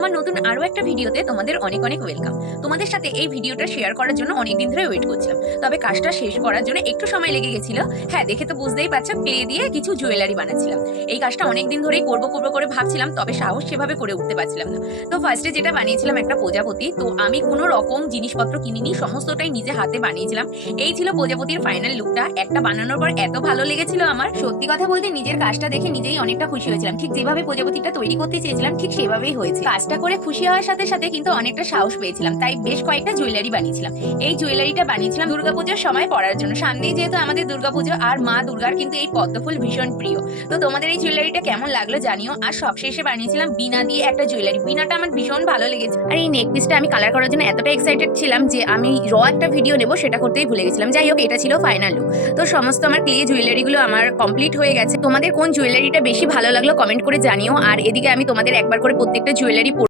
আমার নতুন আরো একটা ভিডিওতে তোমাদের অনেক অনেক ওয়েলকাম। তোমাদের সাথে এই ভিডিওটা শেয়ার করার জন্য অনেকদিন ধরে ওয়েট করছিলাম, তবে কাজটা শেষ করার জন্য একটু সময় লেগে গেছিল। হ্যাঁ, দেখে তো বুঝতেই পারছো, ক্লে দিয়ে কিছু জুয়েলারি বানাচ্ছিলাম। এই কাজটা অনেকদিন ধরেই করবো করবো করে ভাবছিলাম, তবে সাহস সেভাবে করে উঠতে পারছিলাম না। তো ফার্স্টে যেটা বানিয়েছিলাম একটা প্রজাপতি। তো আমি কোনো রকম জিনিসপত্র কিনিনি, সমস্তটাই নিজে হাতে বানিয়েছিলাম। এই ছিল প্রজাপতির ফাইনাল লুকটা। একটা বানানোর পর এত ভালো লেগেছিল আমার, সত্যি কথা বলতে নিজের কাজটা দেখে নিজেই অনেকটা খুশি হয়েছিলাম। ঠিক যেভাবে প্রজাপতিটা তৈরি করতে চেয়েছিলাম ঠিক সেভাবেই হয়েছে। কাজটা করে খুশি হওয়ার সাথে সাথে কিন্তু অনেকটা সাহস পেয়েছিলাম, তাই বেশ কয়েকটা জুয়েলারি বানিয়েছিলাম। এই জুয়েলারিটা বানিয়েছিলাম দুর্গাপুজোর সময় পরার জন্য। সামনেই যেহেতু আমাদের দুর্গাপুজো, আর মা দুর্গার কিন্তু এই পদ্মফুল ভীষণ প্রিয়। তো তোমাদের এই জুয়েলারিটা কেমন লাগলো জানিও। আর সবশেষে বানিয়েছিলাম বিনা দিয়ে একটা জুয়েলারি। বিনাটা আমার ভীষণ ভালো লেগেছে। আর এই নেক পিসটা আমি কালার করার জন্য এতটা এক্সাইটেড ছিলাম যে আমি একটা ভিডিও নেবো, সেটা করতেই ভুলে গেছিলাম। যাই হোক, এটা ছিল ফাইনাল লুক। তো সমস্ত আমার ক্লে জুয়েলারিগুলো আমার কমপ্লিট হয়ে গেছে। তোমাদের কোন জুয়েলারিটা বেশি ভালো লাগলো কমেন্ট করে জানিও। আর এদিকে আমি তোমাদের একবার করে প্রত্যেকটা জুয়েলারি